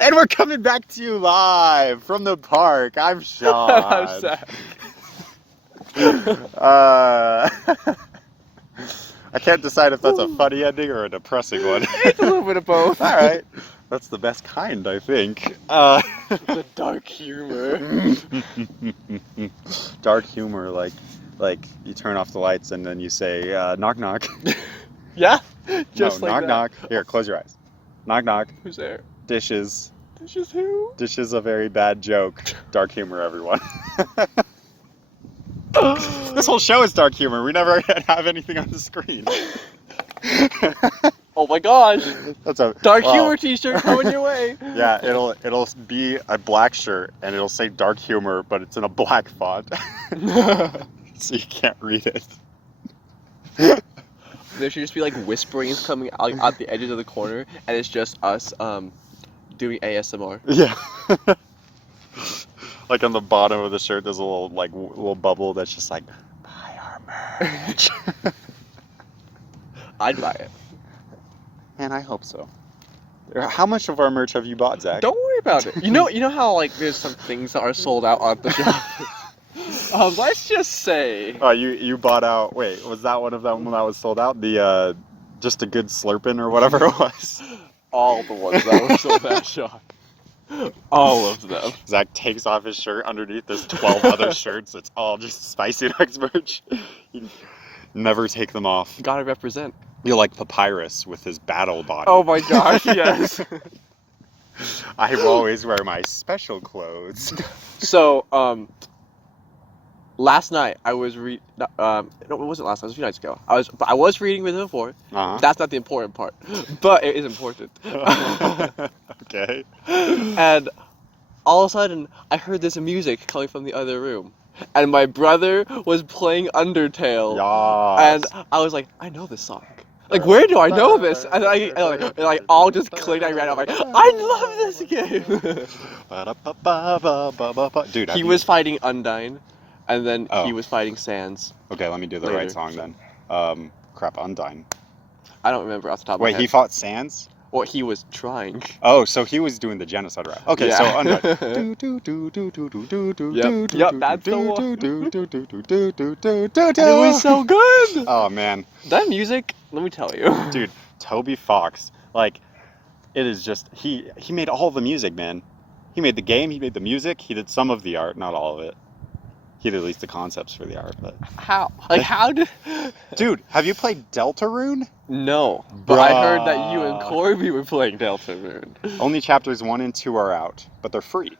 And we're coming back to you live from the park. I'm I'm Sean. sad. Uh, I can't decide if that's a funny ending or a depressing one. It's a little bit of both. All right. That's the best kind, I think. The dark humor. Dark humor, like you turn off the lights and then you say, knock knock. Yeah, No, just like knock that. knock. Here, close your eyes. Knock knock. Who's there? Dishes. This is who? Dishes a very bad joke. Dark humor, everyone. This whole show is dark humor. We never have anything on the screen. Oh my gosh! That's a Dark well, humor T-shirt coming your way. Yeah, it'll be a black shirt and it'll say dark humor, but it's in a black font, so you can't read it. There should just be like whisperings coming out the edges of the corner, and it's just us doing ASMR. Yeah. Like on the bottom of the shirt, there's a little bubble that's just like, buy our merch. I'd buy it. And I hope so. How much of our merch have you bought, Zach? Don't worry about it. You know how like there's some things that are sold out on the shop. Let's just say. Oh, you bought out. Wait, was that one of them that was sold out? The just a good slurping or whatever it was. All the ones that were sold at shop. All of them. Zach takes off his shirt. Underneath there's 12 other shirts. It's all just Spicy Nuggs merch. You never take them off. Gotta represent. You're like Papyrus with his battle body. Oh my gosh, yes. I will always wear my special clothes. So, last night I was no, it wasn't last night. It was a few nights ago. I was reading with him before. Uh-huh. That's not the important part, but it is important. Okay. And all of a sudden, I heard this music coming from the other room, and my brother was playing Undertale. Yes. And I was like, I know this song. Like, where do I know this? And I all just clicked. I ran out. I'm like, I love this game. Dude, He was fighting Undyne, and then Oh. he was fighting Sans. Okay, let me do the Later. right song then. Crap, Undyne. I don't remember off the top of my Wait, head. he fought Sans? Well, he was trying. Oh, so he was doing the genocide rap. Okay, Yeah. so Undyne. Yep, that's the one. It It was so good. Oh man, That music, let me tell you. dude, Toby Fox, like, it is just he made all the music, man. He made the game, he made the music, he did some of the art, not all of it. He did at least the concepts for the art, but How? Like, how did... dude, have you played Deltarune? No, but I heard that you and Bruh. Corby were playing Deltarune. Only chapters 1 and 2 are out, but they're free.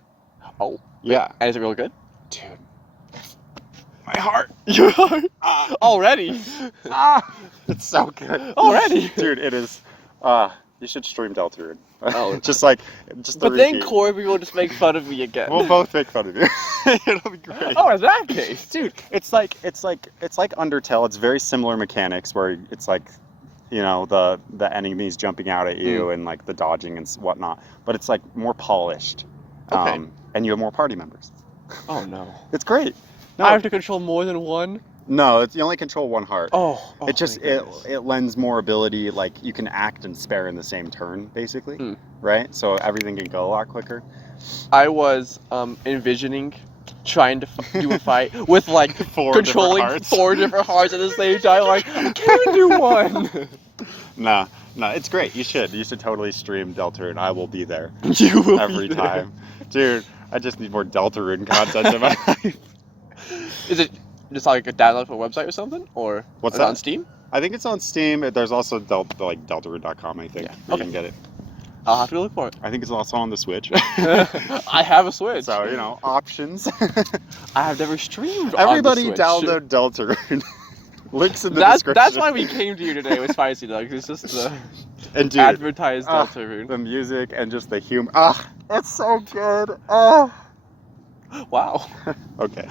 Oh. Yeah. And is it real good? Dude. My heart. Your heart? Ah. Already? It's so good. Already? Dude, it is. You should stream Deltarune. Oh. just the But then repeat. Corby will just make fun of me again. We'll both make fun of you. It'll be great. Oh, in that case. Dude, it's like Undertale. It's very similar mechanics where it's like, you know, the enemies jumping out at you and like the dodging and whatnot. But it's like more polished. Okay. And you have more party members. Oh, no. It's great. No, I have to control more than one? no, you only control one heart. Oh. It just my goodness. it lends more ability. Like you can act and spare in the same turn, basically, Mm. right? So everything can go a lot quicker. I was envisioning trying to do a fight with like Four controlling different hearts. 4 different hearts at the same time. Like, I can't even do one. No, it's great. You should totally stream Deltarune. I will be there You will every be there. time, dude. I just need more Deltarune content in my life. Is it just like a download from a website or something, or What's is it that? on Steam? I think it's on Steam. There's also Deltarune.com. I think Yeah, you okay. can get it. I'll have to look for it. I think it's also on the Switch. I have a Switch. So you know, options. I have never streamed. Everybody on the Switch. download Deltarune. Links in the That's description. why we came to you today with Spicy Nuggs. It's just the And dude, advertised ah, Deltarune. the music and just the humor. Ah, it's so good. Oh. Wow. Okay.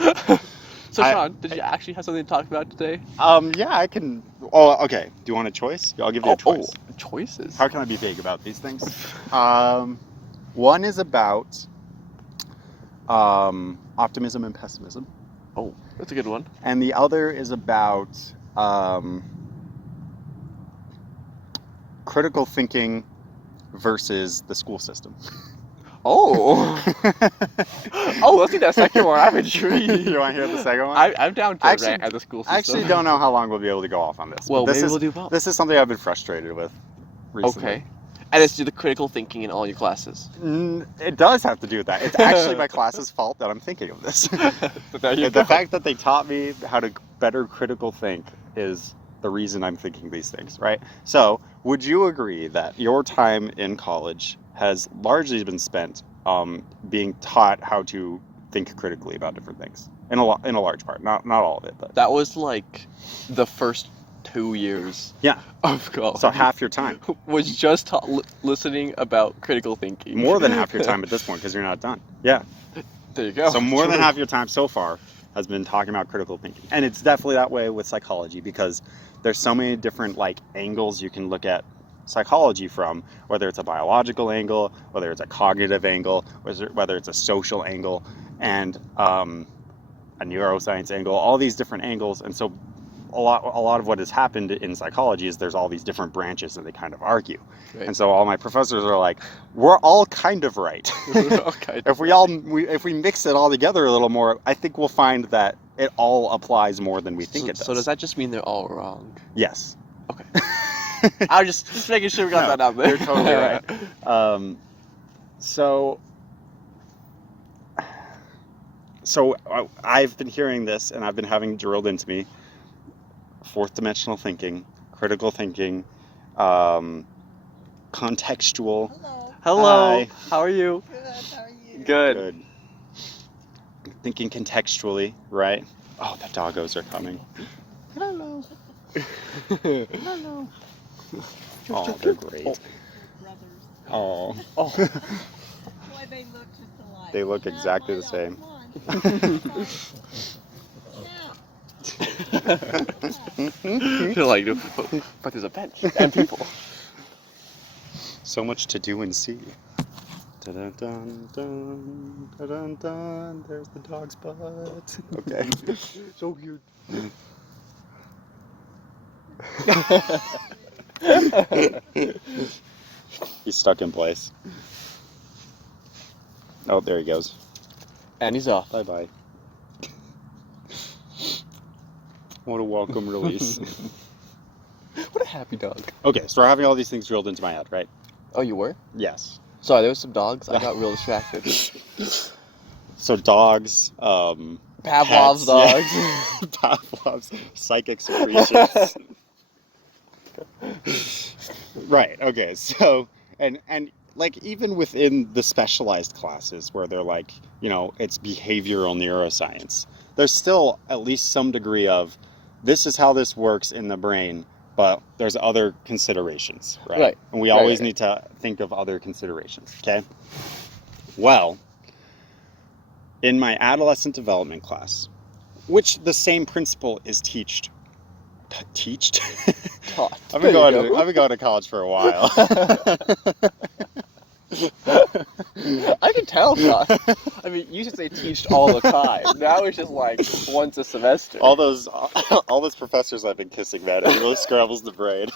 So Sean, did you actually have something to talk about today? Yeah, I can. Oh, okay. Do you want a choice? I'll give you a choice. Choices. How can I be vague about these things? One is about optimism and pessimism, Oh, that's a good one. and the other is about critical thinking versus the school system. Oh. Oh, let's do that second one. I'm intrigued. You want to hear the second one? I'm down to Actually- rant at the school system. I actually don't know how long we'll be able to go off on this. Well, but this maybe is, we'll do both. This is something I've been frustrated with recently. Okay. And it's the critical thinking in all your classes. It does have to do with that. It's actually my class's fault that I'm thinking of this. So there you The go. fact that they taught me how to better critical think is the reason I'm thinking these things, right? So, would you agree that your time in college has largely been spent being taught how to think critically about different things? In a large part, not all of it, but That was like the first 2 years yeah. of college. So half your time, was just listening about critical thinking. more than half your time at this point, because you're not done. Yeah. There you go. So more than half your time so far has been talking about critical thinking. And it's definitely that way with psychology because there's so many different like angles you can look at psychology from, whether it's a biological angle, whether it's a cognitive angle, whether it's a social angle, and a neuroscience angle, all these different angles. And so a lot of what has happened in psychology is there's all these different branches and they kind of argue. Right. And so all my professors are like, we're all kind of right. Okay. If we mix it all together a little more, I think we'll find that it all applies more than we think it does. So does that just mean they're all wrong? Yes. Okay. I was just making sure we got that out there. You're totally right. So I've been hearing this and I've been having drilled into me fourth dimensional thinking, critical thinking, contextual. Hello. Hello. Hi. How are you? Good. How are you? Good. Thinking contextually, right? Oh, the doggos are coming. Hello. Hello. Oh, they're great. Brothers. Oh. Oh. Boy, they look just alike. They look Not exactly the mine, same. mine. You're like, but there's a bench and people. So much to do and see. Dun dun dun dun dun. There's the dog's butt. Okay. So weird. He's stuck in place. Oh, there he goes. And he's off. Bye bye. What a welcome release. What a happy dog. Okay, so we're having all these things drilled into my head, right? Oh, you were? Yes. Sorry, there was some dogs. I got real distracted. So dogs, Pavlov's pets, dogs. yeah. Pavlov's psychic secretions. Right. Okay. So and like even within the specialized classes where they're like, you know, it's behavioral neuroscience, there's still at least some degree of this is how this works in the brain, but there's other considerations, right? Right. And we Right, always right. need to think of other considerations. Okay. Well, in my adolescent development class, which the same principle is teached. Taught. I've been There you going go. to college for a while. I can tell, Josh. I mean, you should say teached all the time. Now it's just like once a semester. all those professors I've been kissing, man, it really scrambles the brain.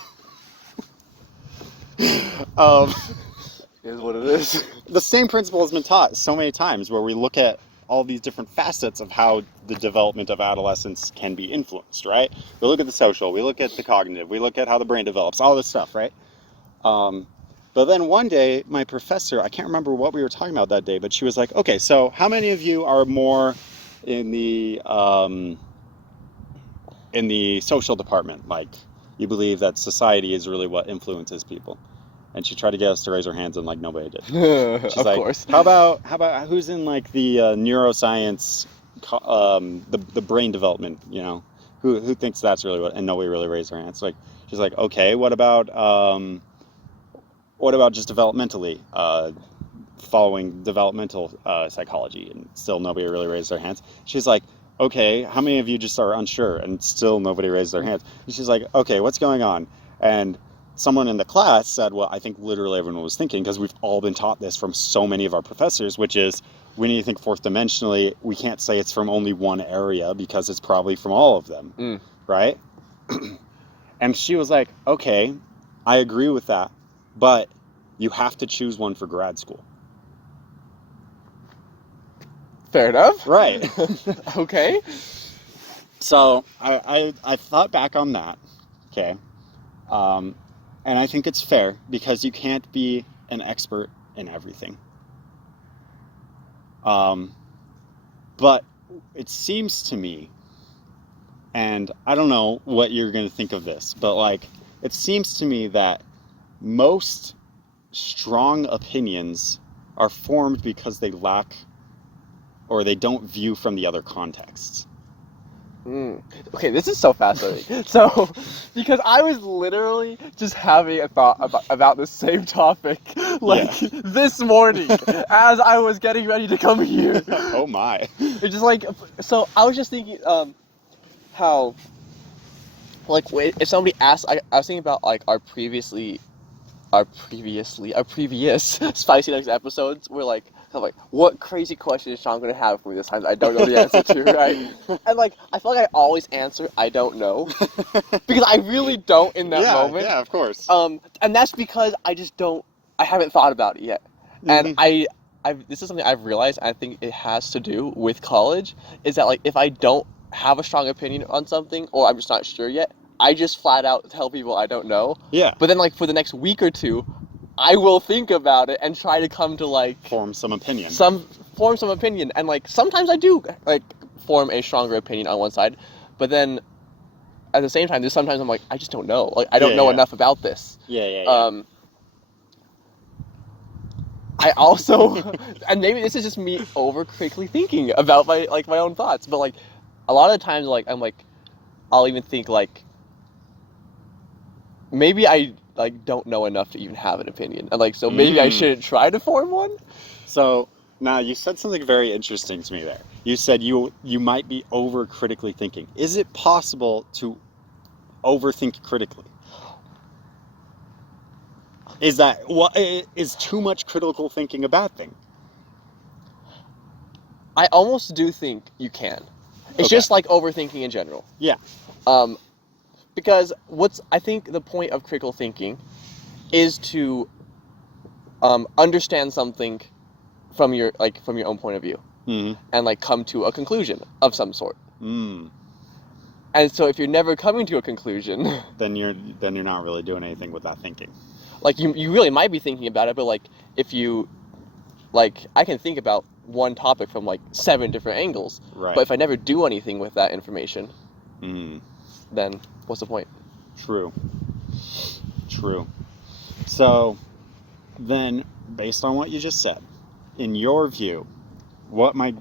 Is what it is. The same principle has been taught so many times where we look at all these different facets of how the development of adolescence can be influenced, right? We look at the social, we look at the cognitive, we look at how the brain develops, all this stuff, right? But then one day, my professor, I can't remember what we were talking about that day, but she was like, okay, so how many of you are more in the social department? Like, you believe that society is really what influences people? And she tried to get us to raise our hands, and like nobody did. She's Of like, course. How about who's in like the neuroscience, the brain development? You know, who thinks that's really what? And nobody really raised their hands. Like she's like, okay, what about just developmentally, following developmental psychology? And still nobody really raised their hands. She's like, okay, how many of you just are unsure? And still nobody raised their hands. And she's like, okay, what's going on? And someone in the class said, well, I think literally everyone was thinking, because we've all been taught this from so many of our professors, which is we need to think fourth dimensionally. We can't say it's from only one area because it's probably from all of them, right? And she was like, okay, I agree with that, but you have to choose one for grad school. Fair enough. Right. Okay. So I thought back on that, okay, and I think it's fair because you can't be an expert in everything. But it seems to me, and I don't know what you're going to think of this, but like it seems to me that most strong opinions are formed because they lack or they don't view from the other contexts. Okay, this is so fascinating. So, because I was literally just having a thought about the same topic, like this morning, as I was getting ready to come here. Oh my. It's just like, so I was just thinking, how, like, if somebody asked, I was thinking about like our previous Spicy Nuggets episodes were like, I'm like, what crazy question is Sean going to have for me this time that I don't know the answer to, right? And like, I feel like I always answer, I don't know, because I really don't in that moment. Yeah, of course. And that's because I haven't thought about it yet. And this is something I've realized, I think it has to do with college, is that like, if I don't have a strong opinion on something, or I'm just not sure yet, I just flat out tell people I don't know. Yeah. But then like for the next week or two, I will think about it and try to come to like form some opinion. Form some opinion, and like sometimes I do like form a stronger opinion on one side, but then at the same time, there's sometimes I'm like I just don't know. Like I don't know enough about this. Yeah. I also, and maybe this is just me over critically thinking about my own thoughts, but like a lot of the times like I'm like I'll even think like maybe I like don't know enough to even have an opinion, and like so maybe I shouldn't try to form one. So now you said something very interesting to me there. You said you might be over critically thinking. Is it possible to overthink critically? Is too much critical thinking a bad thing? I almost do think you can. It's just like overthinking in general. Yeah. Because I think the point of critical thinking is to understand something from your own point of view, and like come to a conclusion of some sort. And so if you're never coming to a conclusion, then you're not really doing anything with that thinking. Like you really might be thinking about it, but like if you like I can think about one topic from like 7 different angles, right? But if I never do anything with that information, then what's the point? True. So then, based on what you just said, in your view, what my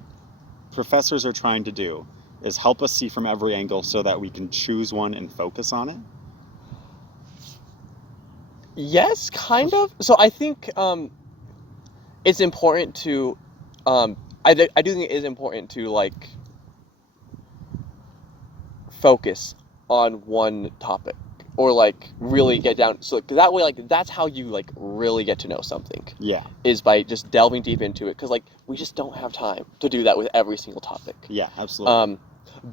professors are trying to do is help us see from every angle so that we can choose one and focus on it? Yes, kind of. So I think it's important to I do think it is important to like focus on one topic, or like really get down, so cause that way like that's how you like really get to know something. Yeah. Is by just delving deep into it, because like we just don't have time to do that with every single topic. Yeah, absolutely.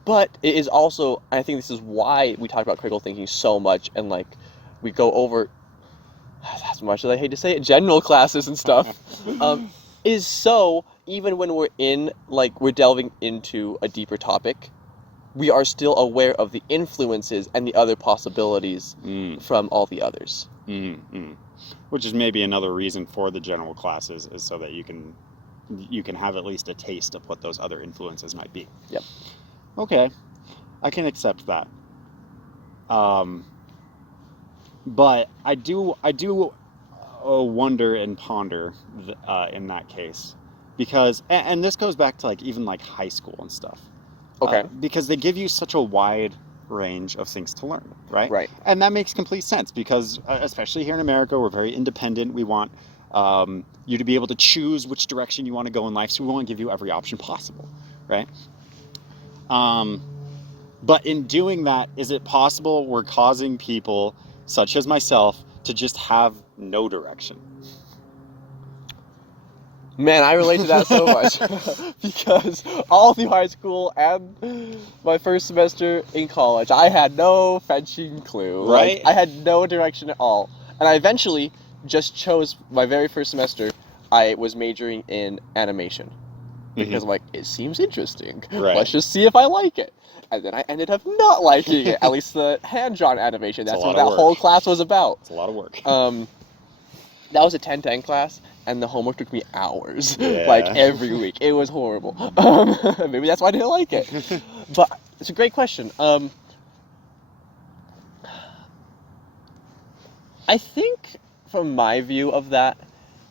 But it is also, I think this is why we talk about critical thinking so much, and like we go over, as much as I hate to say it, general classes and stuff, is so even when we're delving into a deeper topic, we are still aware of the influences and the other possibilities from all the others. Which is maybe another reason for the general classes, is so that you can have at least a taste of what those other influences might be. Yep. Okay, I can accept that. But I do wonder and ponder in that case, because and this goes back to like even like high school and stuff. Okay. Because they give you such a wide range of things to learn, right? Right. And that makes complete sense, because especially here in America, we're very independent. We want you to be able to choose which direction you want to go in life, so we want to give you every option possible, right? But in doing that, is it possible we're causing people, such as myself, to just have no direction? Man, I relate to that so much, because all through high school and my first semester in college, I had no fetching clue. Right? Like, I had no direction at all. And I eventually just chose, my very first semester, I was majoring in animation. because I'm like, it seems interesting. Right. Let's just see if I like it. And then I ended up not liking it. At least the hand-drawn animation. It's a That's lot what of that work. whole class was about. It's a lot of work. That was a 10-10 class, and the homework took me hours, Yeah. like every week. It was horrible. Maybe that's why I didn't like it. But it's a great question. I think, from my view of that,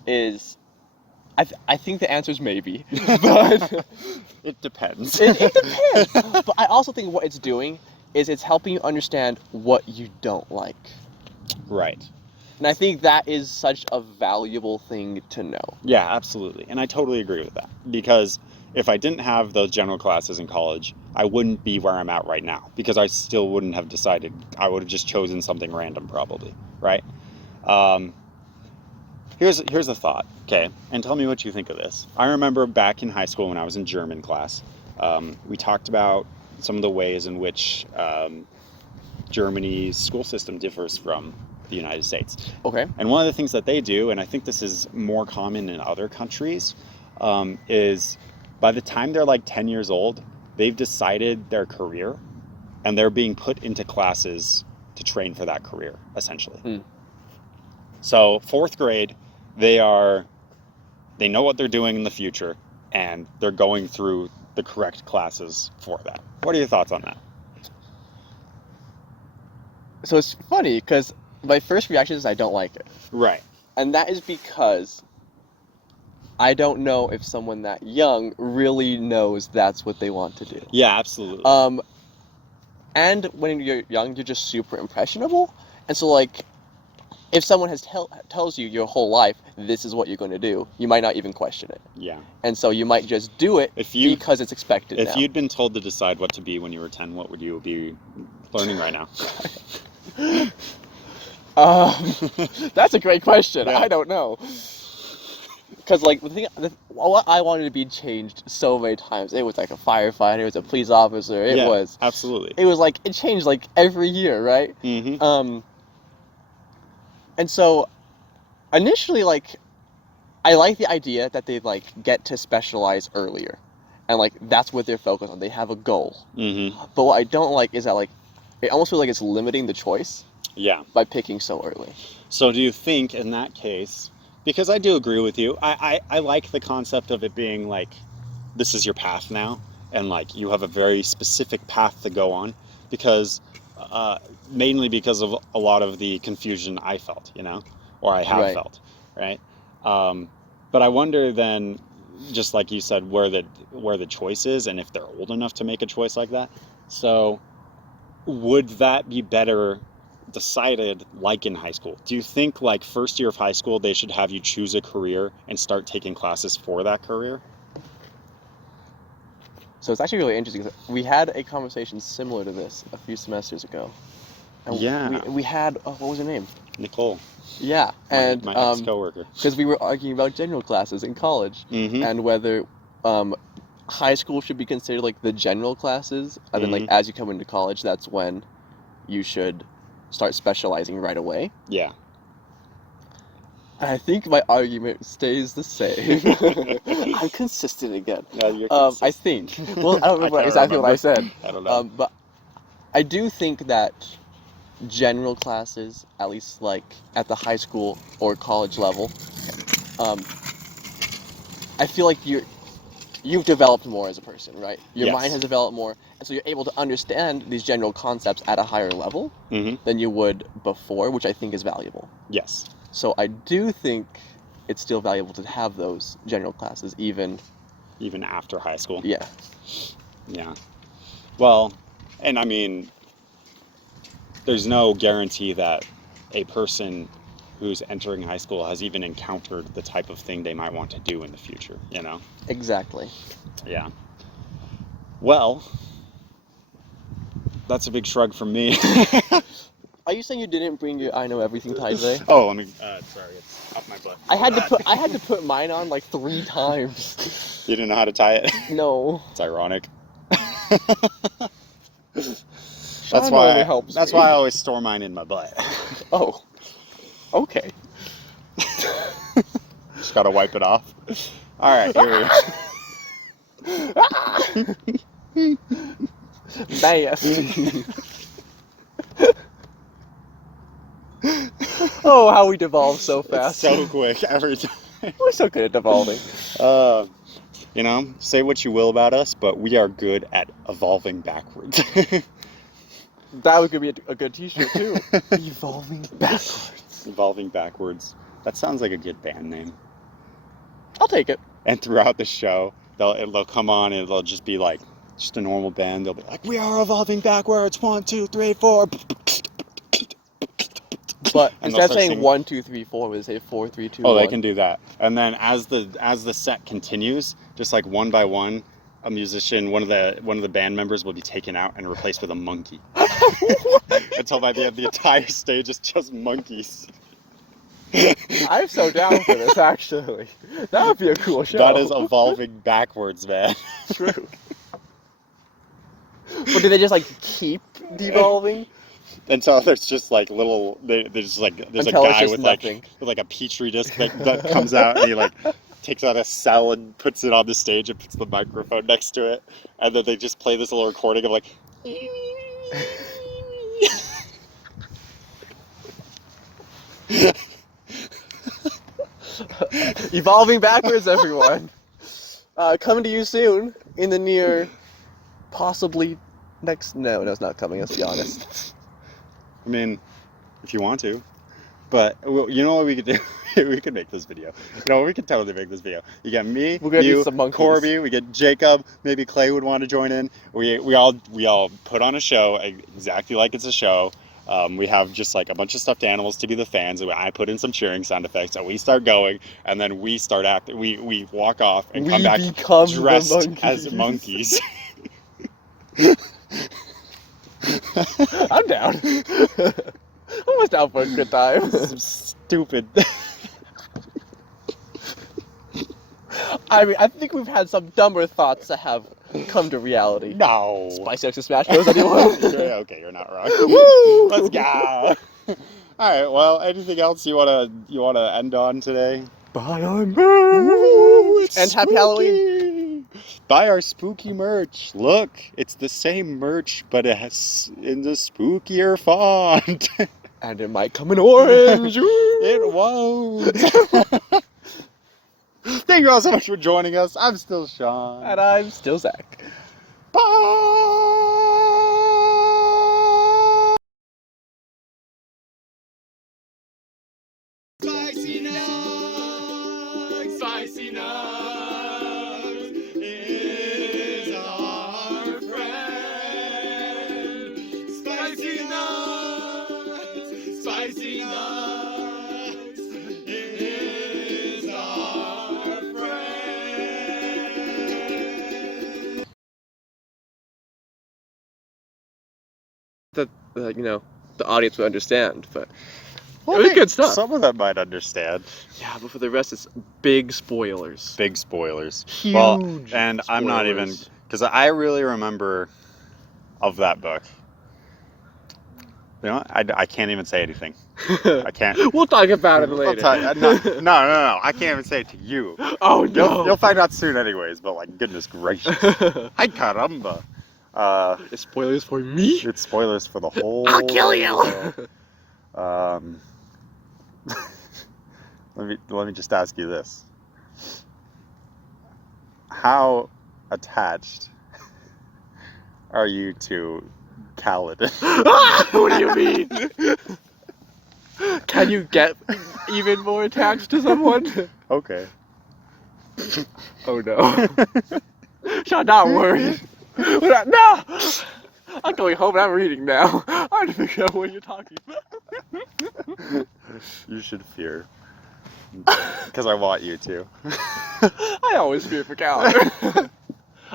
is I think the answer is maybe, but It depends. it depends. But I also think what it's doing is it's helping you understand what you don't like. Right. And I think that is such a valuable thing to know. Yeah, absolutely. And I totally agree with that. Because if I didn't have those general classes in college, I wouldn't be where I'm at right now. Because I still wouldn't have decided. I would have just chosen something random, probably. Right? Here's a thought, okay? And tell me what you think of this. I remember back in high school when I was in German class, we talked about some of the ways in which Germany's school system differs from the United States. Okay. And one of the things that they do, and I think this is more common in other countries, is by the time they're like 10 years old, they've decided their career and they're being put into classes to train for that career, essentially. Mm. So 4th grade, they know what they're doing in the future and they're going through the correct classes for that. What are your thoughts on that? So it's funny because my first reaction is I don't like it. Right. And that is because I don't know if someone that young really knows that's what they want to do. Yeah, absolutely. And when you're young, you're just super impressionable. And so, like, if someone tells you your whole life, this is what you're going to do, you might not even question it. Yeah. And so you might just do it because it's expected If now. you'd been told to decide what to be when you were 10, what would you be learning right now? That's a great question. Yeah. I don't know. Because, like, what I wanted to be changed so many times. It was like a firefighter, it was a police officer, it was... Absolutely. It was like, it changed like every year, right? Mm-hmm. And so, initially, like, I like the idea that they, like, get to specialize earlier. And, like, that's what they're focused on. They have a goal. Mm-hmm. But what I don't like is that, like, it almost feels like it's limiting the choice Yeah. by picking so early. So do you think in that case, because I do agree with you, I like the concept of it being like, this is your path now, and like you have a very specific path to go on, because mainly because of a lot of the confusion I felt, or I have Right. felt, right? But I wonder then, just like you said, where the choice is, and if they're old enough to make a choice like that. So would that be better decided like in high school? Do you think like first year of high school they should have you choose a career and start taking classes for that career? So it's actually really interesting. 'Cause we had a conversation similar to this a few semesters ago. And Yeah. we had, what was her name? Nicole, Yeah. And my ex-coworker. because we were arguing about general classes in college Mm-hmm. and whether high school should be considered like the general classes, and then like Mhm. as you come into college, that's when you should start specializing right away. Yeah. And I think my argument stays the same. I'm consistent again. Yeah, you're I think. Well, I don't remember can't exactly what I said. I don't know. But I do think that general classes, at least like at the high school or college level, I feel like you've developed more as a person, right? Your Yes. mind has developed more, and so you're able to understand these general concepts at a higher level Mm-hmm. than you would before, which I think is valuable. Yes. So I do think it's still valuable to have those general classes, even After high school. yeah. Yeah. Well, and I mean, there's no guarantee that a person who's entering high school has even encountered the type of thing they might want to do in the future, Exactly. Yeah. Well, that's a big shrug from me. Are you saying you didn't bring your I know everything tie today? Oh, let me, sorry, it's up my butt. I had to put mine on like 3 times. You didn't know how to tie it? No. It's ironic. Sean That's why only helps that's me. why I always store mine in my butt. Oh. Okay. Just gotta wipe it off. All right, here we go. Nasty. Oh, how we devolve so fast. So quick every time. We're so good at devolving. You know, say what you will about us, but we are good at evolving backwards. That would be a good t-shirt too. Evolving backwards. Evolving backwards. That sounds like a good band name. I'll take it. And throughout the show, they'll come on and they'll just be like, just a normal band. They'll be like, we are evolving backwards. 1, 2, 3, 4. But And instead they'll of start saying singing. 1, 2, 3, 4, we say 4, 3, 2, Oh, 1. they can do that. And then as the set continues, just like one by one, a musician, one of the band members will be taken out and replaced with a monkey. Until by the end, the entire stage is just monkeys. I'm so down for this, actually. That would be a cool show. That is evolving backwards, man. True. But do they just like keep devolving? Until there's just like little, there's a Until it's guy just with nothing. like a petri disc that comes out and he like takes out a cell and puts it on the stage and puts the microphone next to it, and then they just play this little recording of like. Evolving backwards, everyone. Coming to you soon in the near, possibly next. No, it's not coming. Let's be honest. I mean, if you want to, but well, you know what we could do? We could make this video. You know, we could totally make this video. You get me, We're gonna you, need some monkeys. Corby. We get Jacob. Maybe Clay would want to join in. We all put on a show exactly like it's a show. We have just like a bunch of stuffed animals to be the fans. And I put in some cheering sound effects, and we start going, and then we start acting. We walk off and come We back become the dressed monkeys. as monkeys. I'm down. I'm always down for a good time. Some stupid. I mean, I think we've had some dumber thoughts that have come to reality. No. Spicy X Smash Bros. Anyone? Yeah, okay, you're not wrong. Woo! Let's go. All right. Well, anything else you wanna end on today? Buy our Ooh, merch! it's And happy Halloween! Buy our spooky merch. Look, it's the same merch, but it has in the spookier font. And it might come in orange! It won't. Thank you all so much for joining us. I'm still Sean. And I'm still Zach. Bye. Spicy Nuggs, Spicy Nuggs is our friend. Spicy Nuggs, Spicy Nuggs is our friend. The audience would understand, but it was good stuff. Some of them might understand. Yeah, but for the rest, it's big spoilers. Big spoilers. Huge Well, and I'm not even, spoilers. because I really remember of that book. You know what? I can't even say anything. I can't. We'll talk about it I'll later. tell you- no. I can't even say it to you. Oh no! You'll find out soon anyways, but like, goodness gracious. Ay caramba. It's spoilers for me. It's spoilers for the whole I'll kill you. world. Let me just ask you this. How attached are you to Kaladin? What do you mean? Can you get even more attached to someone? Okay. Oh no. Sean, not worried. No! I'm going home and I'm reading now. I have to figure out what you're talking about. You should fear. Because I want you to. I always fear for Cal.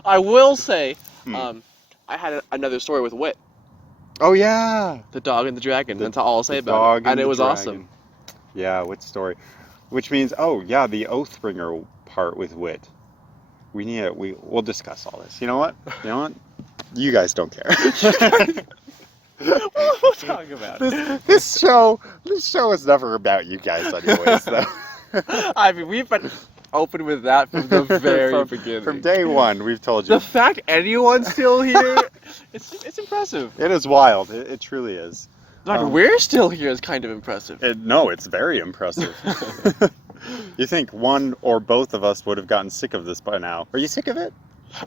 I will say, I had another story with Wit, Oh yeah! the dog and the dragon. That's all I'll say The about dog it. And it the was dragon. awesome. Yeah, Wit's story. Which means, oh yeah, the Oathbringer part with Wit. We'll discuss all this. You know what? You guys don't care. We'll talk about it. This show is never about you guys anyways, though. I mean, we've been open with that from the very from, beginning. from day one, we've told you. The fact anyone's still here, it's impressive. It is wild. It truly is. The fact we're still here is kind of impressive. No, it's very impressive. You think one or both of us would have gotten sick of this by now? Are you sick of it?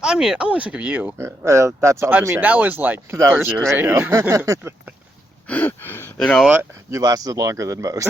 I mean, I'm only sick of you. Well, that's I mean, that was like that was first years grade. ago. You know what? You lasted longer than most.